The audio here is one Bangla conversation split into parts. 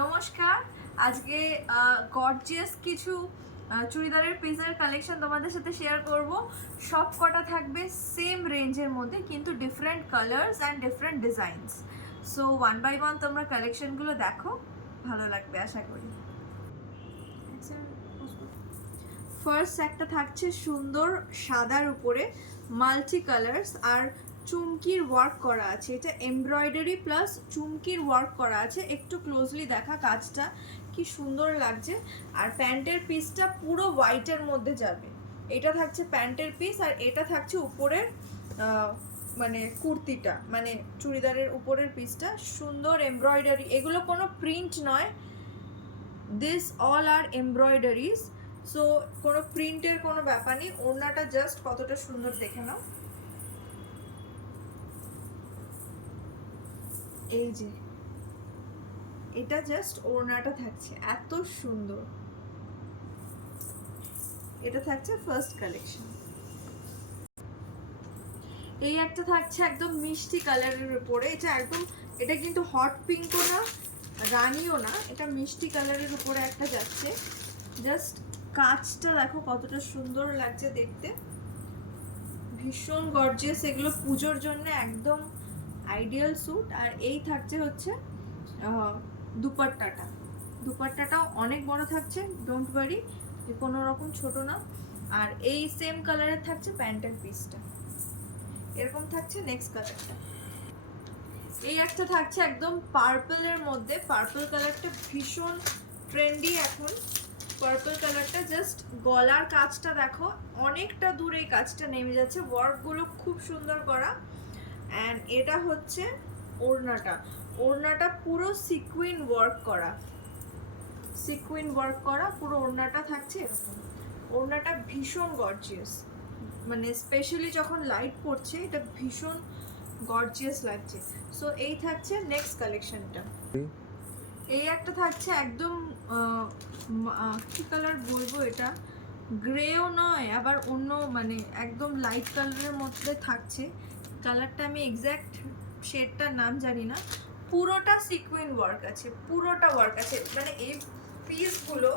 নমস্কার। আজকে গর্জিয়াস কিছু চুড়িদারের পিসের কালেকশন তোমাদের সাথে শেয়ার করব। সব কটা থাকবে সেম রেঞ্জের মধ্যে, কিন্তু different colours and different designs. So one by one তোমরা কালেকশনগুলো দেখো, ভালো লাগবে আশা করি। ফার্স্ট একটা থাকছে সুন্দর সাদার উপরে মাল্টি কালার্স আর চুমকির ওয়ার্ক করা আছে। এটা এমব্রয়ডারি প্লাস চুমকির ওয়ার্ক করা আছে। একটু ক্লোজলি দেখা কাজটা কি সুন্দর লাগছে। আর প্যান্টের পিসটা পুরো হোয়াইটের মধ্যে যাবে। এটা থাকছে প্যান্টের পিস আর এটা থাকছে উপরের মানে কুর্তিটা, মানে চুড়িদারের উপরের পিসটা। সুন্দর এমব্রয়ডারি, এগুলো কোনো প্রিন্ট নয়, this all are embroideries. So কোনো প্রিন্টের কোনো ব্যাপার নেই। ওড়নাটা জাস্ট কতটা সুন্দর দেখে নাও। এই যে এটা জাস্ট ওড়নাটা থাকছে এত সুন্দর। এটা থাকছে ফার্স্ট কালেকশন। এই একটা থাকছে একদম মিষ্টি কালারের উপরে। এটা কিন্তু হট পিঙ্কও না, রানিও না, এটা মিষ্টি কালারের উপরে একটা যাচ্ছে। জাস্ট কাজটা দেখো কতটা সুন্দর লাগছে দেখতে, ভীষণ গর্জিয়াস। এগুলো পুজোর জন্য একদম আইডিয়াল স্যুট। আর এই থাকছে হচ্ছে দুপাট্টাটাও অনেক বড় থাকছে, ডোন্ট ওয়ারি, কোনো রকম ছোট না। আর এই সেম কালারের থাকছে প্যান্টের পিসটা, এরকম থাকছে। নেক্সট কালারটা এই একটা থাকছে একদম পার্পলের মধ্যে। পার্পল কালারটা ভীষণ ট্রেন্ডি এখন। পার্পল কালারটা জাস্ট গলার কাজটা দেখো, অনেকটা দূরে এই কাজটা নেমে যাচ্ছে, ওয়ার্কগুলো খুব সুন্দর করা। অ্যান্ড এটা হচ্ছে ওড়নাটা পুরো সিকুইন ওয়ার্ক করা পুরো ওড়নাটা থাকছে এরকম। ওড়নাটা ভীষণ গর্জিয়াস, মানে স্পেশালি যখন লাইট পড়ছে এটা ভীষণ গর্জিয়াস লাগছে। সো এই থাকছে নেক্সট কালেকশনটা। এই একটা থাকছে একদম কি কালার বলবো, এটা গ্রেও নয় আবার অন্য, মানে একদম লাইট কালারের মধ্যে থাকছে। কালারটা আমি এক্স্যাক্ট শেডটার নাম জানি না। পুরোটা সিকুইন ওয়ার্ক আছে, মানে এই পিসগুলো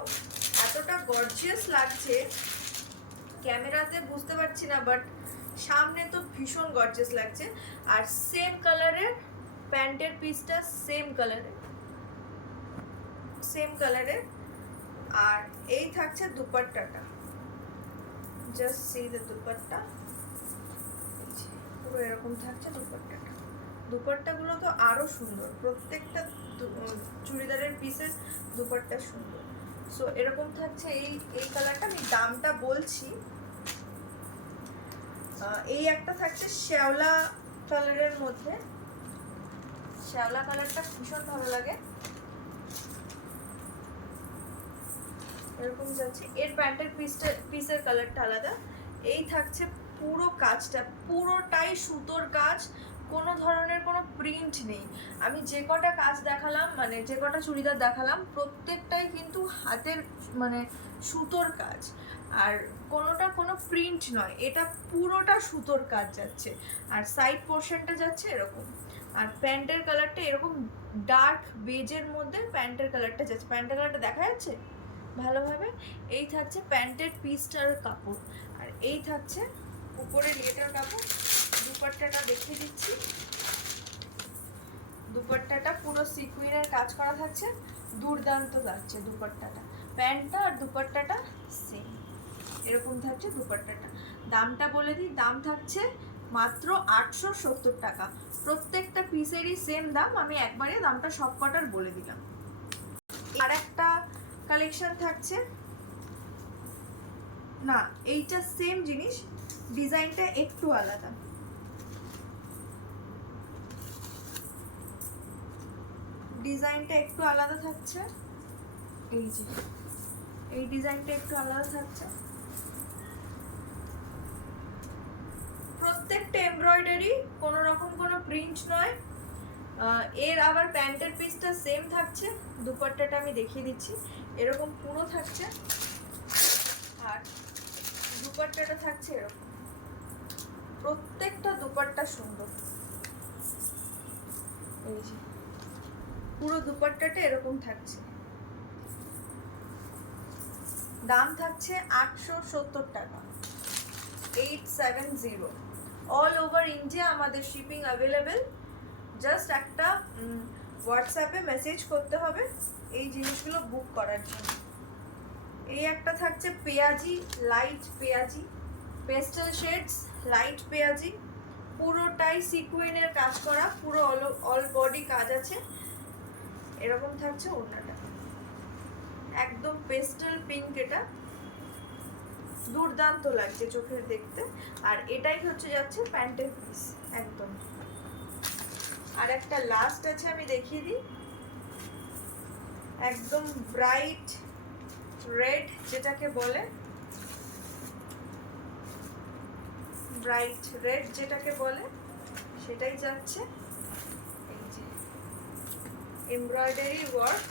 এতটা গর্জিয়াস লাগছে, ক্যামেরাতে বুঝতে পারছি না, বাট সামনে তো ভীষণ গর্জিয়াস লাগছে। আর সেম কালারের প্যান্টের পিসটা, সেম কালারের। আর এই থাকছে দুপাট্টাটা, জাস্ট সি দ্য দুপাট্টা, পুরো এরকম থাকছে দুপাট্টাটা। দুপাট্টাগুলো তো আরো সুন্দর, প্রত্যেকটা চুড়িদারের পিসের দুপাট্টা সুন্দর। সো এরকম থাকছে এই কালারটা। আমি দামটা বলছি। এই একটা থাকছে শ্যাওলা কালারের মধ্যে। শ্যাওলা কালারটা ভীষণ ভালো লাগে, এরকম যাচ্ছে। এর প্যান্টের পিসের কালারটা আলাদা। এই থাকছে পুরো কাজটা, পুরোটাই সুতোর কাজ, কোনো ধরনের কোনো প্রিন্ট নেই। আমি যে কটা কাজ দেখালাম, মানে যে কটা চুড়িদার দেখালাম, প্রত্যেকটাই কিন্তু হাতের মানে সুতোর কাজ, আর কোনোটা কোনো প্রিন্ট নয়। এটা পুরোটা সুতোর কাজ যাচ্ছে। আর সাইড পোর্শনটা যাচ্ছে এরকম। আর প্যান্টের কালারটা এরকম ডার্ক বেজের মধ্যে প্যান্টের কালারটা যাচ্ছে। প্যান্টের কালারটা দেখা যাচ্ছে ভালোভাবে। এই থাকছে প্যান্টের পিসটার কাপড়, আর এই থাকছে উপরের ইয়েটার কাপড়। দুপাট্টাটা দেখিয়ে দিচ্ছি। দুপাট্টাটা পুরো সিকুইনের কাজ করা থাকছে, দুর্দান্ত লাগছে দুপাট্টাটা। প্যান্টটা আর দুপাট্টাটা সেম, এরকম থাকছে দুপাট্টাটা। দামটা বলে দিই, দাম থাকছে মাত্র 870 টাকা। প্রত্যেকটা পিসেরই সেম দাম, আমি একবারে দামটা সব কটার বলে দিলাম। আর একটা কালেকশন থাকছে না, এইটা সেম জিনিস, ডিজাইনটা একটু আলাদা। থাকছে এই যে, এই ডিজাইনটা একটু আলাদা থাকছে। প্রত্যেকটা এমব্রয়ডারি, কোনো রকম কোনো প্রিন্ট নয়। এর আবার প্যান্টের পিসটা সেম থাকছে। দুপাট্টাটা আমি দেখিয়ে দিচ্ছি, এরকম পুরো থাকছে। আর দুপাট্টাটা থাকছে এরকম, প্রত্যেকটা দুপাট্টা সুন্দর। এই যে পুরো দুপাট্টাটা এরকম থাকছে, দাম থাকছে 870 টাকা, 870। অল ওভার ইন্ডিয়া আমাদের শিপিং অ্যাভেলেবেল। জাস্ট একটা হোয়াটসঅ্যাপে মেসেজ করতে হবে এই জিনিসগুলো বুক করার জন্য। এই একটা থাকছে পেঁয়াজি, লাইট পেঁয়াজি, পেস্টেল শেডস, লাইট পেঁয়াজি, পুরোটাই সিকুয়েনের কাজ করা, পুরো অল বডি কাজ আছে। এরকম থাকছে ওড়নাটা, একদম পেস্টেল পিঙ্ক, এটা দুর্দান্ত লাগছে চোখের দেখতে। আর এটাই হচ্ছে যাচ্ছে প্যান্টের পিস একদম। আর একটা লাস্ট আছে, আমি দেখিয়ে দিই, একদম ব্রাইট রেড যেটাকে বলে, ব্রাইট রেড যেটাকে বলে সেটাই যাচ্ছে। এই যে এমব্রয়ডারি ওয়ার্ক,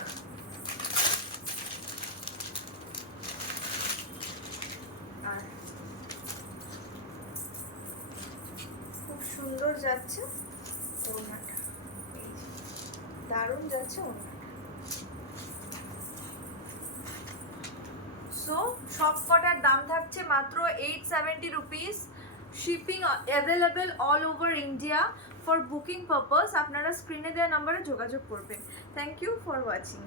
আর খুব সুন্দর যাচ্ছে ওড়নাটা, এই যে দারুণ যাচ্ছে ওড়নাটা। সো সব কটার দাম থাকছে মাত্র 870 rupees. Shipping available all over India. For booking purpose আপনারা স্ক্রিনে দেওয়া নাম্বারে যোগাযোগ করবেন। Thank you for watching.